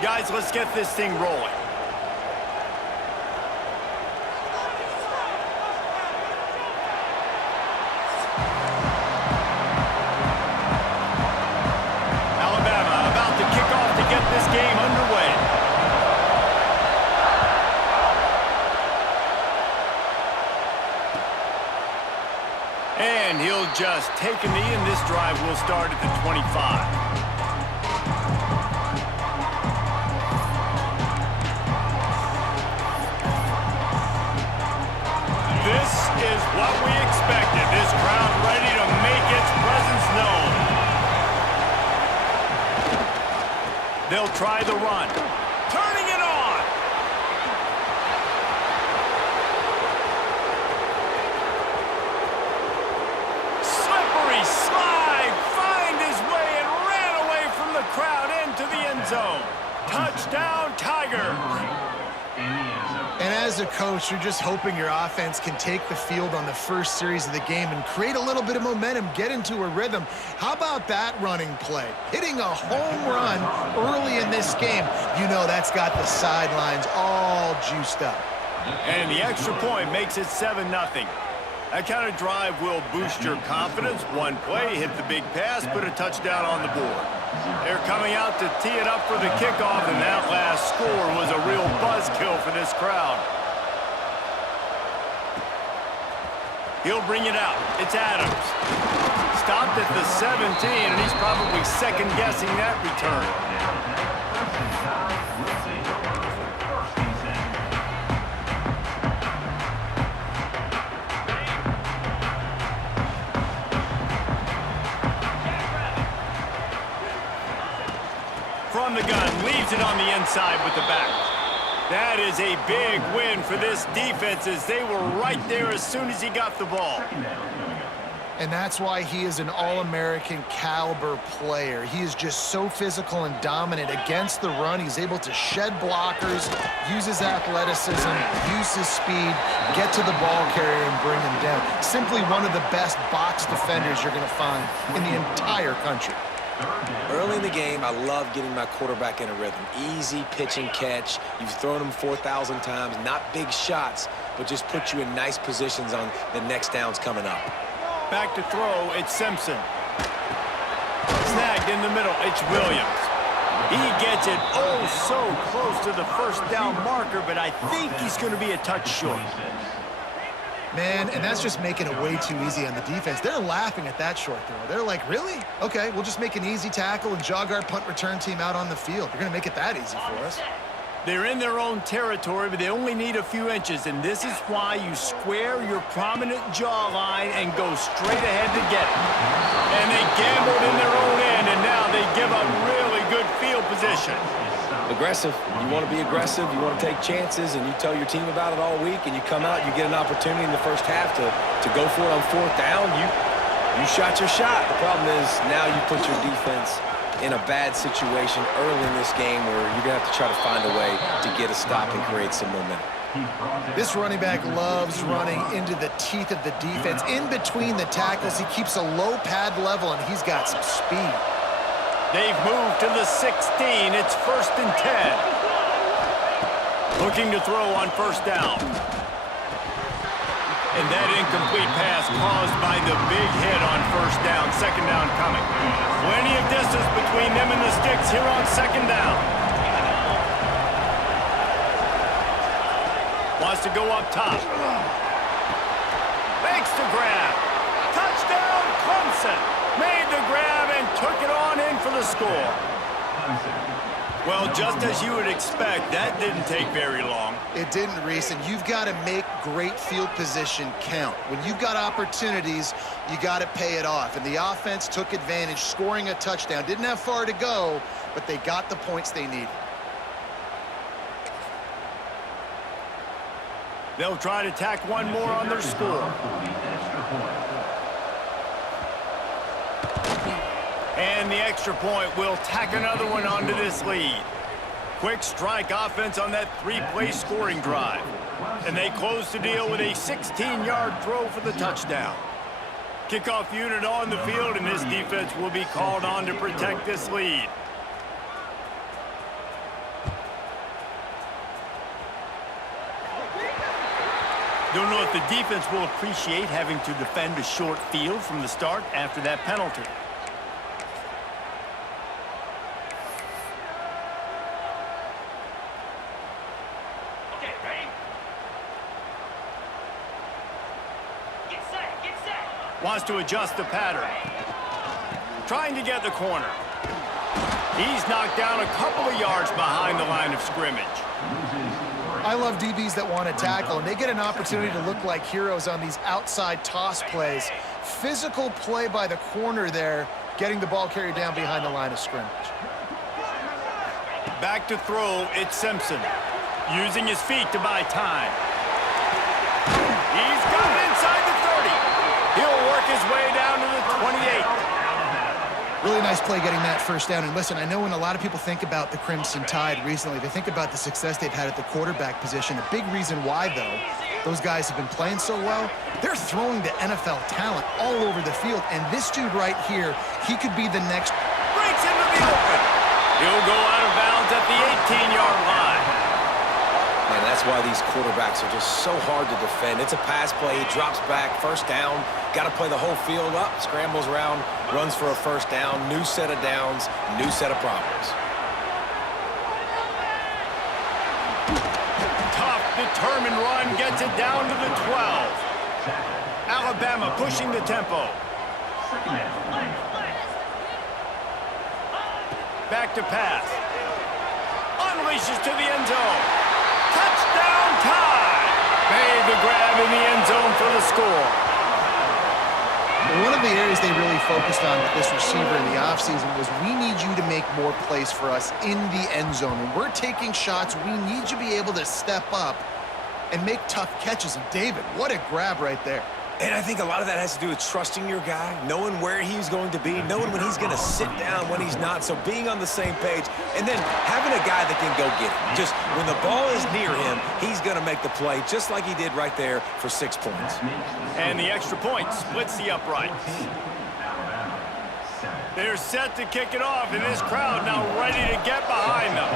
Guys, let's get this thing rolling. Alabama about to kick off to get this game underway. And he'll just take a knee, and this drive will start at the 25. This is what we expected. This crowd ready to make its presence known. They'll try the run. Turning it on. Slippery slide. Find his way and ran away from the crowd into the end zone. Touchdown, Tigers. And as a coach, you're just hoping your offense can take the field on the first series of the game and create a little bit of momentum, get into a rhythm. How about that running play? Hitting a home run early in this game. You know that's got the sidelines all juiced up. And the extra point makes it 7-0. That kind of drive will boost your confidence. One play, hit the big pass, put a touchdown on the board. They're coming out to tee it up for the kickoff, and that last score was a real buzzkill for this crowd. He'll bring it out. It's Adams. Stopped at the 17, and he's probably second-guessing that return. From the gun, leaves it on the inside with the back. That is a big win for this defense as they were right there as soon as he got the ball. And that's why he is an All-American caliber player. He is just so physical and dominant against the run. He's able to shed blockers, use his athleticism, use his speed, get to the ball carrier and bring him down. Simply one of the best box defenders you're going to find in the entire country. Early in the game, I love getting my quarterback in a rhythm. Easy pitch and catch. You've thrown him 4,000 times. Not big shots, but just put you in nice positions on the next downs coming up. Back to throw, it's Simpson. Snagged in the middle, it's Williams. He gets it oh so close to the first down marker, but I think he's going to be a touch short. Man, and that's just making it way too easy on the defense. They're laughing at that short throw. They're like, really? Okay, we'll just make an easy tackle and jog our punt return team out on the field. They're going to make it that easy for us. They're in their own territory, but they only need a few inches, and this is why you square your prominent jawline and go straight ahead to get it. And they gambled in their own end, and now they give up really good field position. Aggressive. You want to be aggressive. You want to take chances, and you tell your team about it all week, and you come out, you get an opportunity in the first half to go for it on fourth down. You shot your shot. The problem is now you put your defense in a bad situation early in this game where you're going to have to try to find a way to get a stop and create some momentum. This running back loves running into the teeth of the defense. In between the tackles, he keeps a low pad level, and he's got some speed. They've moved to the 16. It's 1st and 10. Looking to throw on first down. And that incomplete pass caused by the big hit on first down. Second down coming. Plenty of distance between them and the sticks here on second down. Wants to go up top. Makes the grab. Touchdown, Clemson. Made the grab and took it on in for the score. Well, just as you would expect, that didn't take very long. It didn't, Reese, and you've got to make great field position count. When you've got opportunities, you got to pay it off. And the offense took advantage, scoring a touchdown. Didn't have far to go, but they got the points they needed. They'll try to tack one more on their score. And the extra point will tack another one onto this lead. Quick strike offense on that three-play scoring drive. And they close the deal with a 16-yard throw for the touchdown. Kickoff unit on the field, and this defense will be called on to protect this lead. Don't know if the defense will appreciate having to defend a short field from the start after that penalty. Okay, ready? Get set, get set. Wants to adjust the pattern. Trying to get the corner. He's knocked down a couple of yards behind the line of scrimmage. I love DBs that want to tackle, and they get an opportunity to look like heroes on these outside toss plays. Physical play by the corner there, getting the ball carried down behind the line of scrimmage. Back to throw, it's Simpson. Using his feet to buy time. He's got it inside the 30. He'll work his way down to the 28. Really nice play getting that first down. And listen, I know when a lot of people think about the Crimson Tide recently, they think about the success they've had at the quarterback position. A big reason why, though, those guys have been playing so well, they're throwing to NFL talent all over the field. And this dude right here, he could be the next. Breaks into the open. He'll go out of bounds at the 18-yard line. And that's why these quarterbacks are just so hard to defend. It's a pass play, he drops back, first down, got to play the whole field up, scrambles around, runs for a first down, new set of downs, new set of problems. Tough, determined run gets it down to the 12. Alabama pushing the tempo. Back to pass. Unleashes to the end zone. Touchdown Tide! Made the grab in the end zone for the score. One of the areas they really focused on with this receiver in the offseason was we need you to make more plays for us in the end zone. When we're taking shots, we need you to be able to step up and make tough catches. And David, what a grab right there. And I think a lot of that has to do with trusting your guy, knowing where he's going to be, knowing when he's going to sit down, when he's not, so being on the same page, and then having a guy that can go get it. Just when the ball is near him, he's going to make the play, just like he did right there for 6 points. And the extra point splits the uprights. They're set to kick it off, and this crowd now ready to get behind them.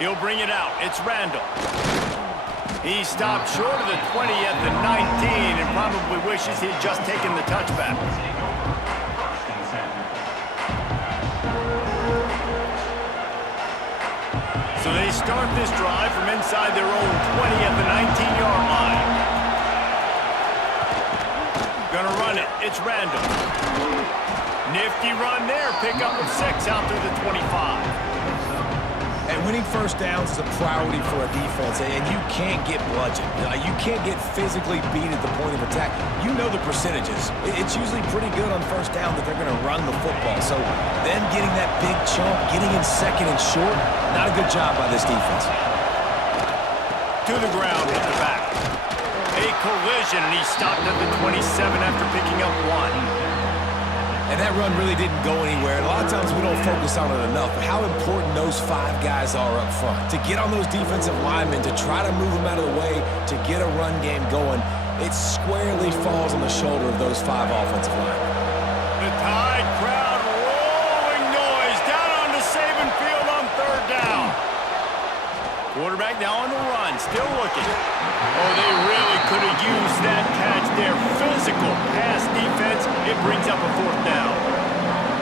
He'll bring it out. It's Randall. He stopped short of the 20 at the 19 and probably wishes he'd just taken the touchback. So they start this drive from inside their own 20 at the 19-yard line. Gonna run it. It's Randall. Nifty run there. Pickup of 6 out to the 25. And winning first downs is a priority for a defense, and you can't get bludgeoned. You can't get physically beat at the point of attack. You know the percentages. It's usually pretty good on first down that they're going to run the football. So them getting that big chunk, getting in second and short, not a good job by this defense. To the ground at the back. A collision, and he stopped at the 27 after picking up 1. And that run really didn't go anywhere. And a lot of times we don't focus on it enough, but how important those 5 guys are up front. To get on those defensive linemen, to try to move them out of the way, to get a run game going, it squarely falls on the shoulder of those 5 offensive linemen. The Tide crowd rolling noise down on the Saban field on 3rd down. Quarterback now on the run, still looking. Oh, they really could have used that catch there. Physical pass defense. It brings up a 4th down.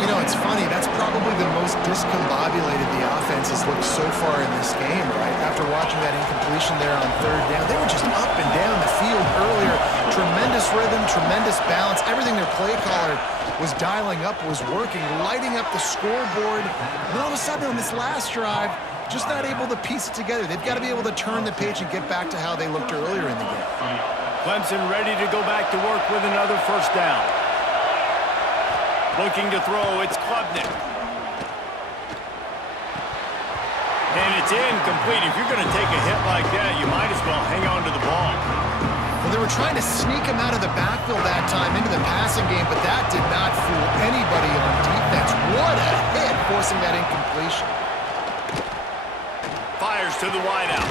You know, it's funny. That's probably the most discombobulated the offense has looked so far in this game, right? After watching that incompletion there on 3rd down, they were just up and down the field earlier. Tremendous rhythm, tremendous balance. Everything their play caller was dialing up was working, lighting up the scoreboard. And all of a sudden on this last drive, just not able to piece it together. They've got to be able to turn the page and get back to how they looked earlier in the game. Clemson ready to go back to work with another 1st down. Looking to throw, it's Klubnik. And it's incomplete. If you're going to take a hit like that, you might as well hang on to the ball. Well, they were trying to sneak him out of the backfield that time into the passing game, but that did not fool anybody on defense. What a hit, forcing that incompletion. Fires to the wideout.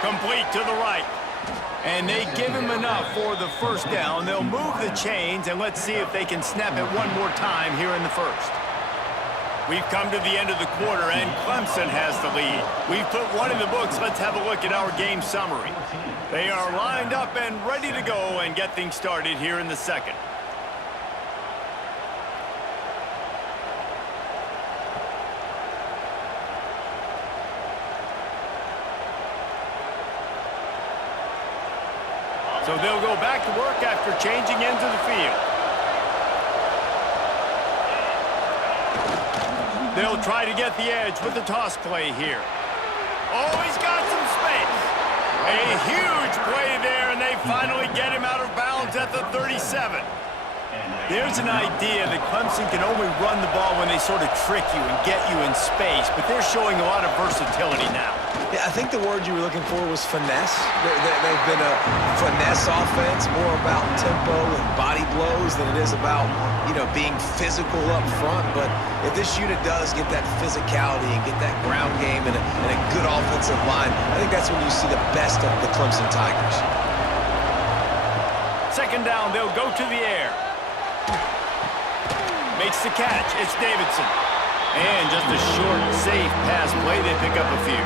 Complete to the right. And they give him enough for the 1st down. They'll move the chains, and let's see if they can snap it one more time here in the 1st. We've come to the end of the quarter, and Clemson has the lead. We've put one in the books. Let's have a look at our game summary. They are lined up and ready to go and get things started here in the second. So they'll go back to work after changing into the field. They'll try to get the edge with the toss play here. Oh, he's got some space. A huge play there, and they finally get him out of bounds at the 37. There's an idea that Clemson can only run the ball when they sort of trick you and get you in space, but they're showing a lot of versatility now. Yeah, I think the word you were looking for was finesse. They've been a finesse offense, more about tempo and body blows than it is about, being physical up front. But if this unit does get that physicality and get that ground game and a good offensive line, I think that's when you see the best of the Clemson Tigers. Second down, they'll go to the air. Makes the catch. It's Davidson. And just a short, safe pass play. They pick up a few.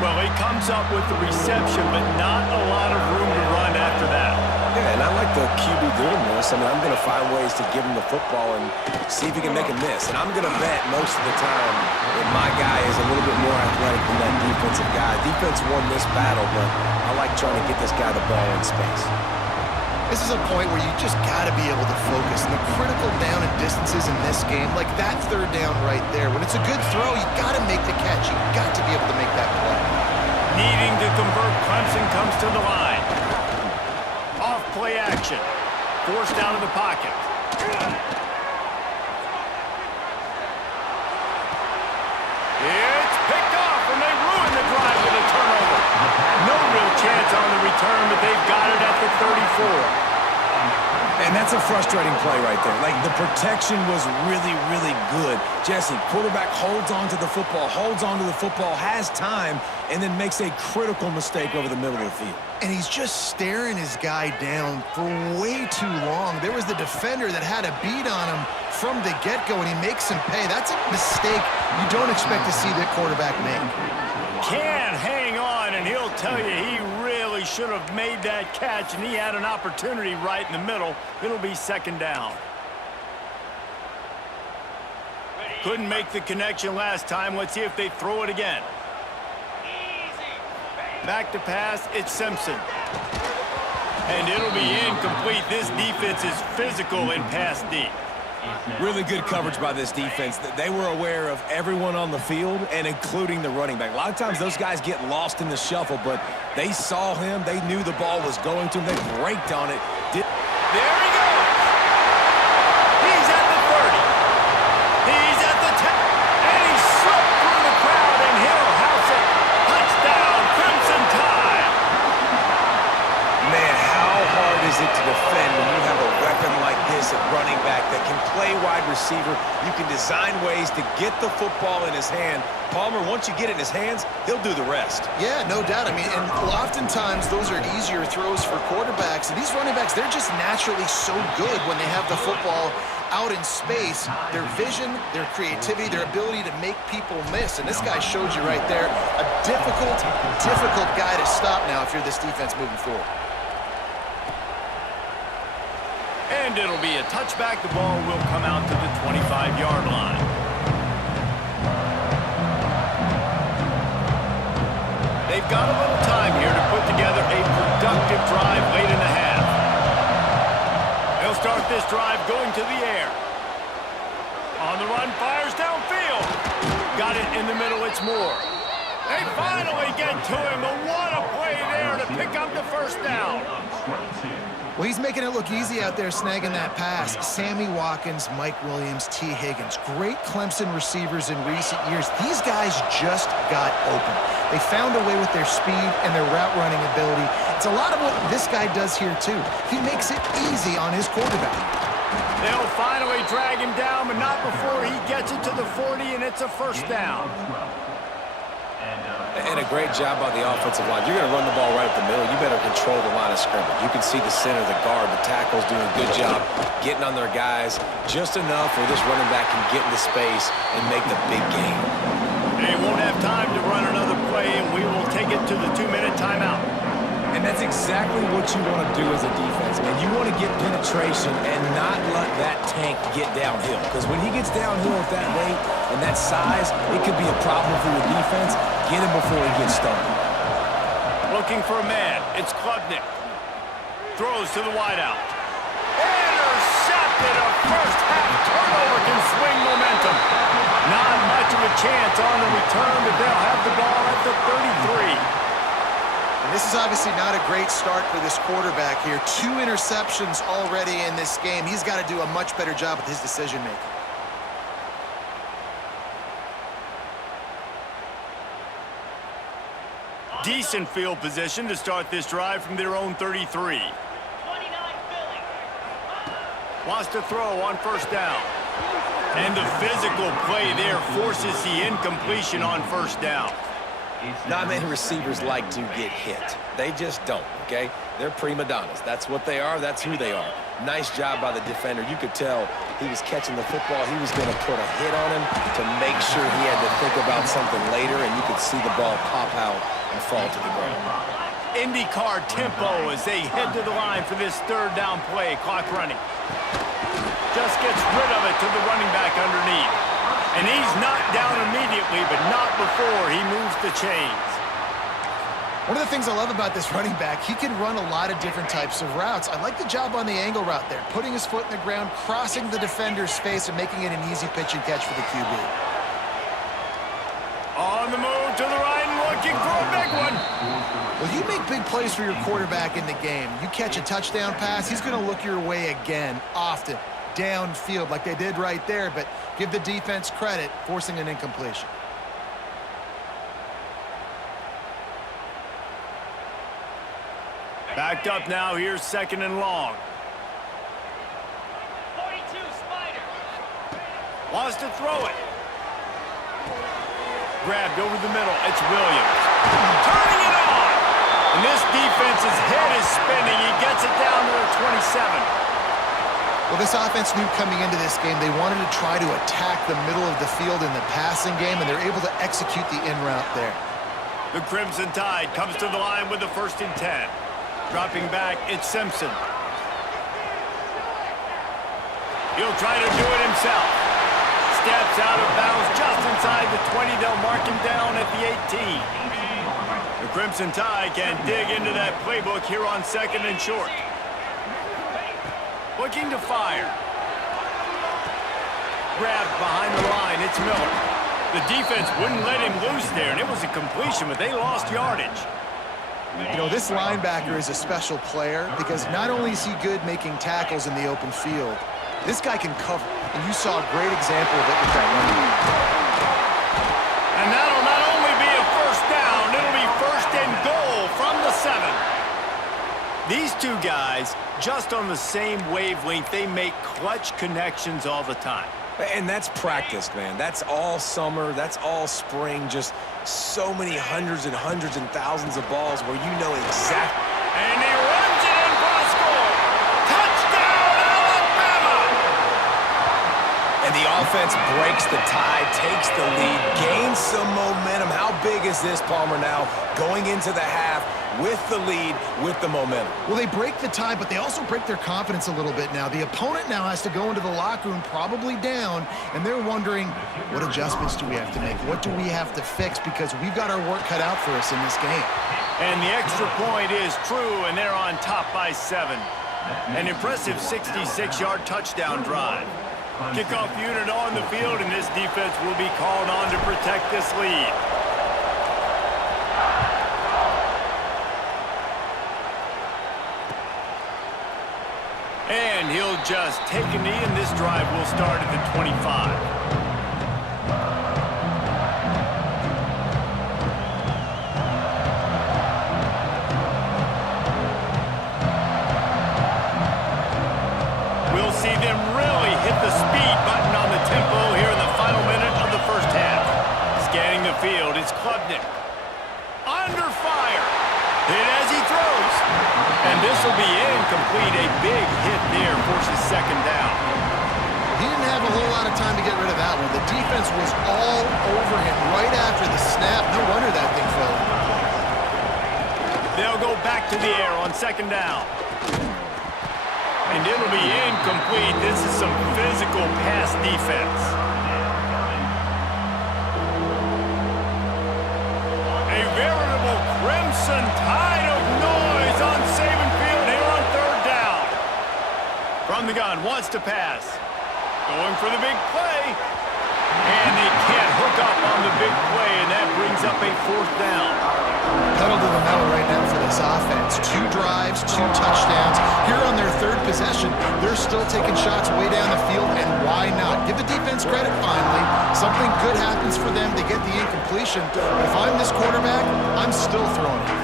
Well, he comes up with the reception, but not a lot of room to run after that. Yeah, and I like the QB doing this. I mean, I'm going to find ways to give him the football and see if he can make a miss. And I'm going to bet most of the time that my guy is a little bit more athletic than that defensive guy. Defense won this battle, but I like trying to get this guy the ball in space. This is a point where you just got to be able to focus. And the critical down and distances in this game, like that third down right there, when it's a good throw, you got to make the catch. You got to be able to make that play. Needing to convert, Clemson comes to the line. Off play action. Forced out of the pocket. It's picked off, and they ruin the drive with a turnover. No real chance on the return, but they've got it at the 34. And that's a frustrating play right there. Like, the protection was really, really good. Jesse, quarterback holds on to the football, has time, and then makes a critical mistake over the middle of the field. And he's just staring his guy down for way too long. There was the defender that had a beat on him from the get-go, and he makes him pay. That's a mistake you don't expect to see that quarterback make. Can hang on, and he'll tell you he really should have made that catch, and he had an opportunity right in the middle. It'll be second down. Couldn't make the connection last time. Let's see if they throw it again. Back to pass, it's Simpson. And it'll be incomplete. This defense is physical in pass deep. Really good coverage by this defense. They were aware of everyone on the field, and including the running back. A lot of times those guys get lost in the shuffle, but they saw him. They knew the ball was going to him. They braked on it. There he goes. He's at the 30. He's at the 10. And he slipped through the crowd, and he'll house it. Touchdown, Crimson Tide. Man, how hard is it to defend when you have a weapon like this at running back that can play wide receiver? You can design ways to get the football in his hand. Palmer, once you get it in his hands, he'll do the rest. Yeah, no doubt. I mean, and oftentimes those are easier throws for quarterbacks. And these running backs, they're just naturally so good when they have the football out in space. Their vision, their creativity, their ability to make people miss. And this guy showed you right there, a difficult guy to stop now if you're this defense moving forward. And it'll be a touchback. The ball will come out to the 25-yard line. They've got a little time here to put together a productive drive late in the half. They'll start this drive going to the air. On the run, fires downfield. Got it in the middle, it's Moore. They finally get to him, but what a play there to pick up the first down. Well, he's making it look easy out there snagging that pass. Sammy Watkins, Mike Williams, T. Higgins. Great Clemson receivers in recent years. These guys just got open. They found a way with their speed and their route running ability. It's a lot of what this guy does here, too. He makes it easy on his quarterback. They'll finally drag him down, but not before he gets it to the 40, and it's a first down. And a great job by the offensive line. You're going to run the ball right up the middle. You better control the line of scrimmage. You can see the center, the guard, the tackles doing a good job getting on their guys just enough where this running back can get into space and make the big gain. They won't have time to run another play, and we will take it to the 2-minute timeout. And that's exactly what you want to do as a defense, man. You want to get penetration and not let that tank get downhill. Because when he gets downhill at that rate and that size, it could be a problem for your defense. Get him before he gets started. Looking for a man. It's Klubnik. Throws to the wideout. Intercepted. A first-half turnover can swing momentum. Not much of a chance on the return, but they'll have the ball at the 33. And this is obviously not a great start for this quarterback here. 2 interceptions already in this game. He's got to do a much better job with his decision-making. Decent field position to start this drive from their own 33. 29 Philly. Wants to throw on first down. And the physical play there forces the incompletion on first down. Not many receivers like to get hit. They just don't, okay? They're prima donnas. That's what they are. That's who they are. Nice job by the defender. You could tell he was catching the football. He was going to put a hit on him to make sure he had to think about something later, and you could see the ball pop out and fall to the ground. IndyCar tempo as they head to the line for this third down play. Clock running. Just gets rid of it to the running back underneath. And he's knocked down immediately, but not before he moves the chains. One of the things I love about this running back, he can run a lot of different types of routes. I like the job on the angle route there, putting his foot in the ground, crossing the defender's face, and making it an easy pitch and catch for the QB. On the move to the right and looking for a big one. Well, you make big plays for your quarterback in the game. You catch a touchdown pass, he's going to look your way again, often, downfield like they did right there, but give the defense credit, forcing an incompletion. Backed up now, here's second and long. 42 Spider. Wants to throw it. Grabbed over the middle, it's Williams. Turning it on! And this defense's head is spinning. He gets it down to the 27. Well, this offense knew coming into this game they wanted to try to attack the middle of the field in the passing game, and they're able to execute the in route there. The Crimson Tide comes to the line with the 1st and 10. Dropping back, it's Simpson. He'll try to do it himself. Steps out of bounds just inside the 20. They'll mark him down at the 18. The Crimson Tide can dig into that playbook here on 2nd and short. Looking to fire. Grabbed behind the line, it's Miller. The defense wouldn't let him loose there, and it was a completion, but they lost yardage. You know, this linebacker is a special player because not only is he good making tackles in the open field, this guy can cover, and you saw a great example of it with that running back. And that'll not only be a first down, it'll be 1st and goal from the 7. These two guys, just on the same wavelength, they make clutch connections all the time. And that's practice, man. That's all summer. That's all spring. Just so many hundreds and thousands of balls where you know exactly. And he runs it in for a score. Touchdown, Alabama! And the offense breaks the tie, takes the lead, gains some momentum. How big is this, Palmer, now going into the half with the lead, with the momentum? Well, they break the tie, but they also break their confidence a little bit now. The opponent now has to go into the locker room probably down, and they're wondering, what adjustments do we have to make? What do we have to fix? Because we've got our work cut out for us in this game. And the extra point is true, and they're on top by 7. An impressive 66-yard touchdown drive. Kickoff unit on the field, and this defense will be called on to protect this lead. And he'll just take a knee, and this drive will start at the 25. We'll see them really hit the speed button on the tempo here in the final minute of the first half. Scanning the field, it's Klubnik. this will be incomplete. A big hit there forces second down. He didn't have a whole lot of time to get rid of that one. The defense was all over him right after the snap. No wonder that thing fell. They'll go back to the air on second down. And it'll be incomplete. This is some physical pass defense. A veritable crimson tide of noise on Saban Field here on third down. From the gun, wants to pass. Going for the big play. And they can't hook up on the big play, and that brings up a fourth down. Pedal to the metal right now for this offense. 2 drives, 2 touchdowns. Here on their third possession, they're still taking shots way down the field, and why not? Give the defense credit finally. Something good happens for them. They get the incompletion. But if I'm this quarterback, I'm still throwing it.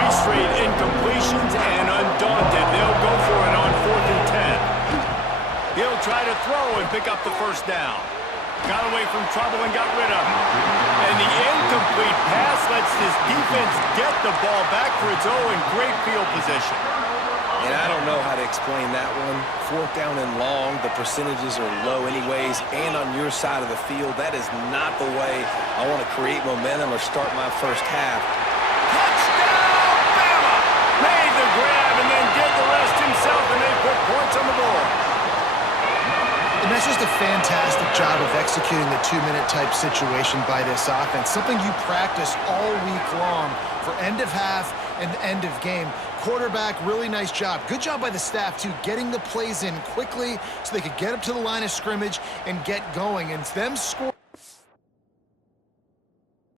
3 straight incompletions, and undaunted, they'll go for it on 4th and 10. He'll try to throw and pick up the first down. Got away from trouble and got rid of it. And the incomplete pass lets this defense get the ball back for its own great field position. And I don't know how to explain that one. 4th down and long, the percentages are low anyways, and on your side of the field, that is not the way I want to create momentum or start my first half. Touchdown, Bama! Made the grab and then did the rest himself, and they put points on the board. And that's just a fantastic job of executing the 2-minute type situation by this offense. Something you practice all week long for end of half and end of game. Quarterback, really nice job. Good job by the staff, too, getting the plays in quickly so they could get up to the line of scrimmage and get going. And them score.